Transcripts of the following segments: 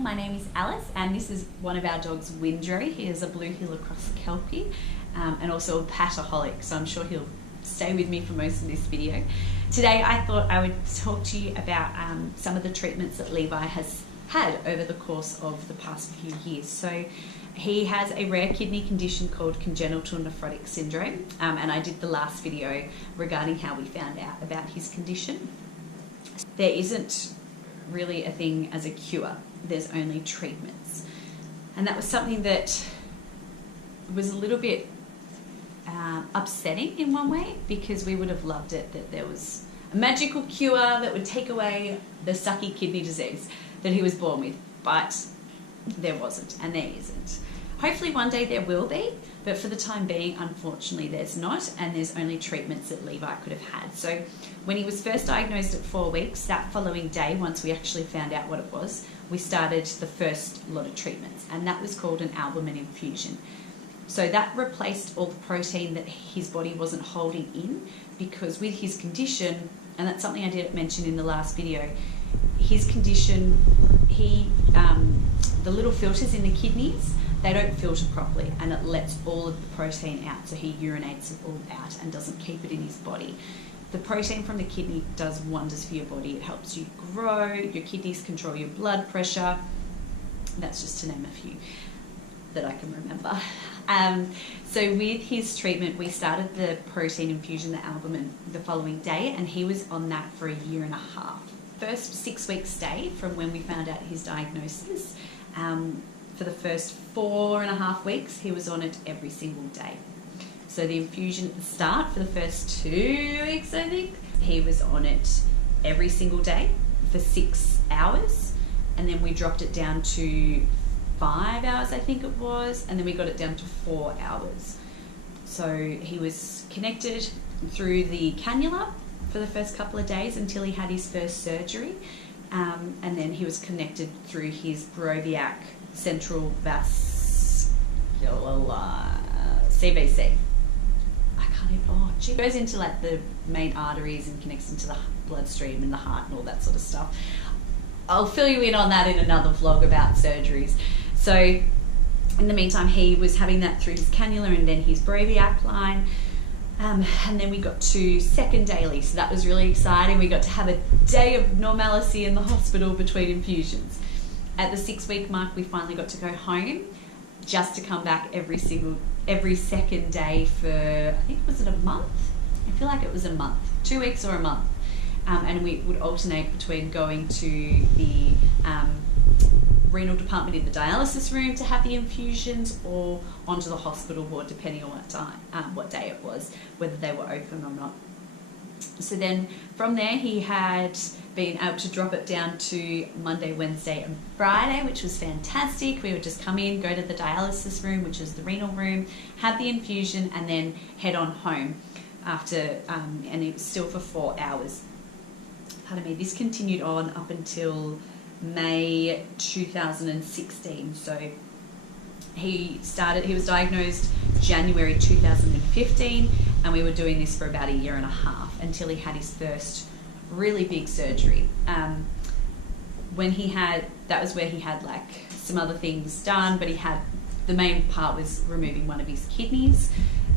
channel. My name is Alice and this is one of our dogs, Windry. He is a blue heel across Kelpie and also a pataholic, so I'm sure he'll stay with me for most of this video. Today I thought I would talk to you about some of the treatments that Levi has had over the course of the past few years. So he has a rare kidney condition called congenital nephrotic syndrome, and I did the last video regarding how we found out about his condition. There isn't really a thing as a cure, there's only treatments. And that was something that was a little bit upsetting in one way, because we would have loved it that there was a magical cure that would take away the sucky kidney disease that he was born with, but there wasn't and there isn't. Hopefully one day there will be, but for the time being, unfortunately, there's not, and there's only treatments that Levi could have had. So when he was first diagnosed at 4 weeks, that following day, once we actually found out what it was, we started the first lot of treatments, and that was called an albumin infusion. So that replaced all the protein that his body wasn't holding in, because with his condition, and that's something I didn't mention in the last video, his condition, the little filters in the kidneys, they don't filter properly, and it lets all of the protein out, so he urinates it all out and doesn't keep it in his body. The protein from the kidney does wonders for your body. It helps you grow, your kidneys control your blood pressure. That's just to name a few that I can remember. So with his treatment, we started the protein infusion, the albumin, the following day, and he was on that for 1.5 years. First 6 week stay from when we found out his diagnosis, for the first 4.5 weeks, he was on it every single day. So the infusion at the start, for the first 2 weeks, I think, he was on it every single day for 6 hours. And then we dropped it down to 5 hours, I think it was. And then we got it down to 4 hours. So he was connected through the cannula for the first couple of days until he had his first surgery. And then he was connected through his Baroviac central vascular, CVC. I can't even, it goes into like the main arteries and connects into the bloodstream and the heart and all that sort of stuff. I'll fill you in on that in another vlog about surgeries. So in the meantime, he was having that through his cannula and then his Baroviac line. And then we got to second daily, so that was really exciting. We got to have a day of normalcy in the hospital between infusions. At the 6 week mark, we finally got to go home, just to come back every second day for, I think, was it a month? I feel like it was a month, 2 weeks or a month. And we would alternate between going to the renal department in the dialysis room to have the infusions, or onto the hospital ward, depending on what time, what day it was, whether they were open or not. So then from there, he had been able to drop it down to Monday, Wednesday and Friday, which was fantastic. We would just come in, go to the dialysis room, which is the renal room, have the infusion, and then head on home after, and it was still for 4 hours. Pardon me, this continued on up until May 2016. So he was diagnosed January 2015, and we were doing this for about 1.5 years until he had his first really big surgery. That was where he had like some other things done, but the main part was removing one of his kidneys,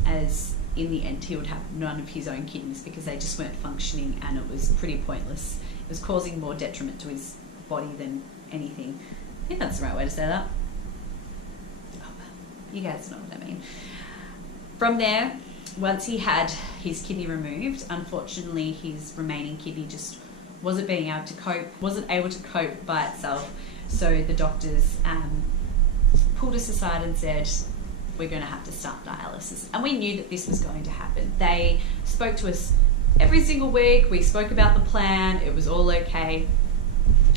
as in the end he would have none of his own kidneys because they just weren't functioning, and it was pretty pointless. It was causing more detriment to his body than anything. I think that's the right way to say that. You guys know what I mean. From there, once he had his kidney removed, unfortunately his remaining kidney just wasn't able to cope by itself. So the doctors pulled us aside and said, we're going to have to start dialysis. And we knew that this was going to happen. They spoke to us every single week. We spoke about the plan. It was all okay.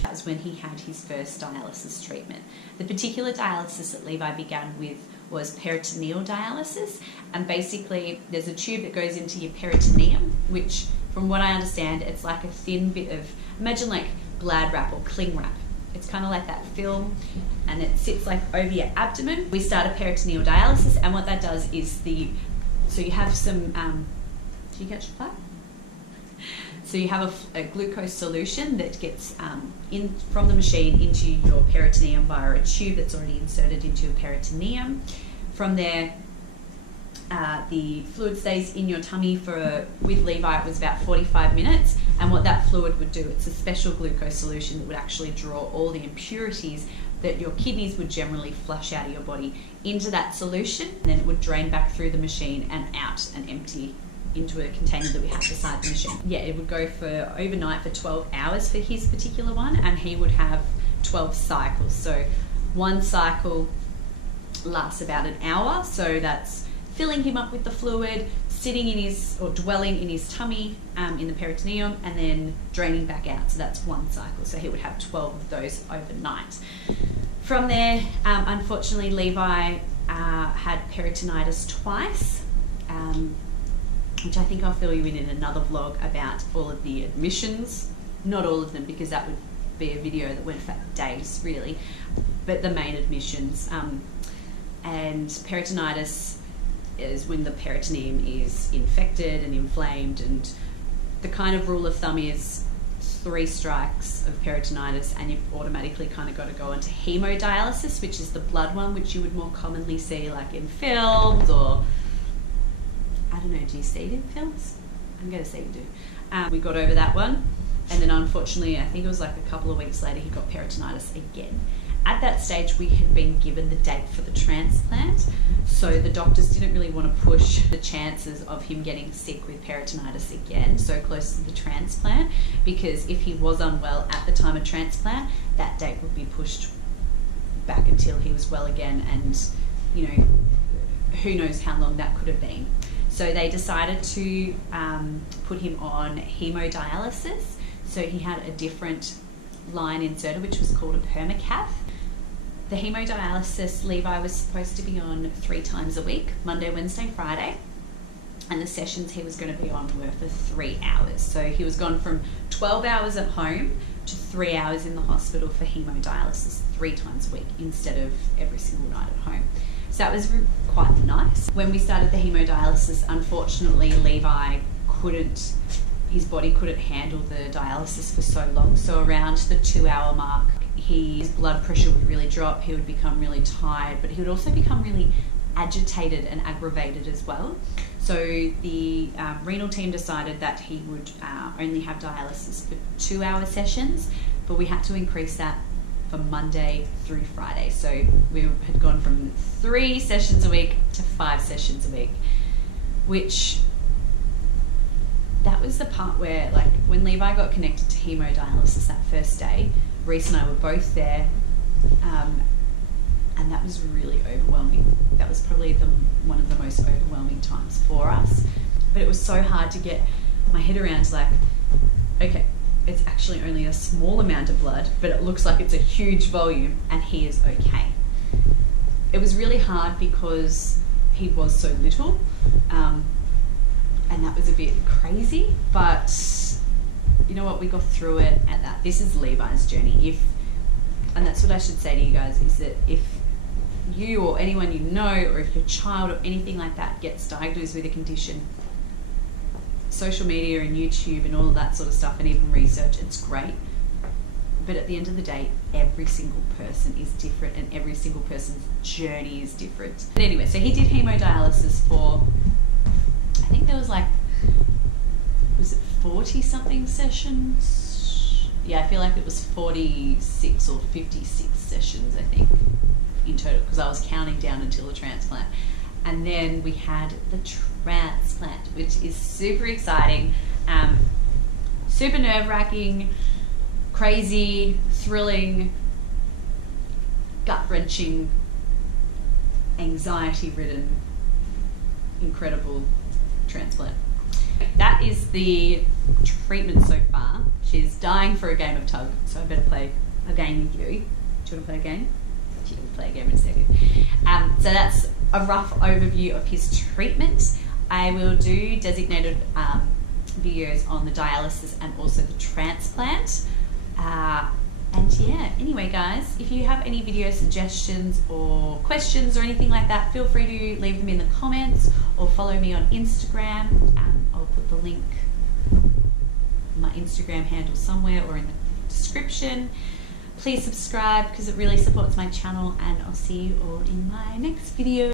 That was when he had his first dialysis treatment. The particular dialysis that Levi began with was peritoneal dialysis, and basically there's a tube that goes into your peritoneum, which from what I understand, it's like a thin bit of, imagine like Glad wrap or cling wrap. It's kind of like that film, and it sits like over your abdomen. We started peritoneal dialysis, and what that does is so you have some, do you catch the fire? So you have a glucose solution that gets in from the machine into your peritoneum via a tube that's already inserted into your peritoneum. From there, the fluid stays in your tummy with Levi, it was about 45 minutes. And what that fluid would do, it's a special glucose solution that would actually draw all the impurities that your kidneys would generally flush out of your body into that solution, and then it would drain back through the machine and out and empty into a container that we have beside the machine. Yeah, it would go for overnight for 12 hours for his particular one, and he would have 12 cycles. So one cycle lasts about an hour, so that's filling him up with the fluid, sitting in his, or dwelling in his tummy in the peritoneum, and then draining back out. So that's one cycle. So he would have 12 of those overnight. From there, unfortunately, Levi had peritonitis twice, which I think I'll fill you in another vlog about all of the admissions. Not all of them, because that would be a video that went for days, really, but the main admissions. And peritonitis is when the peritoneum is infected and inflamed, and the kind of rule of thumb is 3 strikes of peritonitis and you've automatically kind of got to go into hemodialysis, which is the blood one, which you would more commonly see like in films, or I don't know, do you see it in films? I'm going to say you do. We got over that one, and then unfortunately, I think it was like a couple of weeks later, he got peritonitis again. At that stage, we had been given the date for the transplant, so the doctors didn't really want to push the chances of him getting sick with peritonitis again so close to the transplant, because if he was unwell at the time of transplant, that date would be pushed back until he was well again, and you know, who knows how long that could have been. So they decided to put him on hemodialysis. So he had a different line inserted, which was called a permacath. The hemodialysis Levi was supposed to be on 3 times a week, Monday, Wednesday, Friday, and the sessions he was going to be on were for 3 hours. So he was gone from 12 hours at home to 3 hours in the hospital for hemodialysis 3 times a week instead of every single night at home. So that was quite nice. When we started the hemodialysis, unfortunately, Levi his body couldn't handle the dialysis for so long. So around the 2-hour mark, his blood pressure would really drop, he would become really tired, but he would also become really agitated and aggravated as well. So the renal team decided that he would only have dialysis for 2-hour sessions, but we had to increase that for Monday through Friday. So we had gone from 3 sessions a week to 5 sessions a week, which that was the part where, like, when Levi got connected to hemodialysis that first day, Reese and I were both there, and that was really overwhelming. That was probably one of the most overwhelming times for us. But it was so hard to get my head around, like, okay, it's actually only a small amount of blood, but it looks like it's a huge volume, and he is okay. It was really hard because he was so little, and that was a bit crazy, but you know what, we got through it. And this is Levi's journey. And that's what I should say to you guys, is that if you or anyone you know, or if your child or anything like that gets diagnosed with a condition, social media and YouTube and all of that sort of stuff, and even research, it's great. But at the end of the day, every single person is different, and every single person's journey is different. But anyway, so he did hemodialysis for, I think there was like, was it 40 something sessions? Yeah, I feel like it was 46 or 56 sessions, I think, in total, because I was counting down until the transplant. And then we had the transplant, which is super exciting, super nerve-wracking, crazy, thrilling, gut-wrenching, anxiety-ridden, incredible transplant. That is the treatment so far. She's dying for a game of tug, so I better play a game with you. Do you want to play a game? She will play a game in a second. So that's a rough overview of his treatment. I will do designated videos on the dialysis and also the transplant. And yeah, anyway guys, if you have any video suggestions or questions or anything like that, feel free to leave them in the comments or follow me on Instagram. I'll put the link, Instagram handle somewhere or in the description. Please subscribe because it really supports my channel, and I'll see you all in my next video.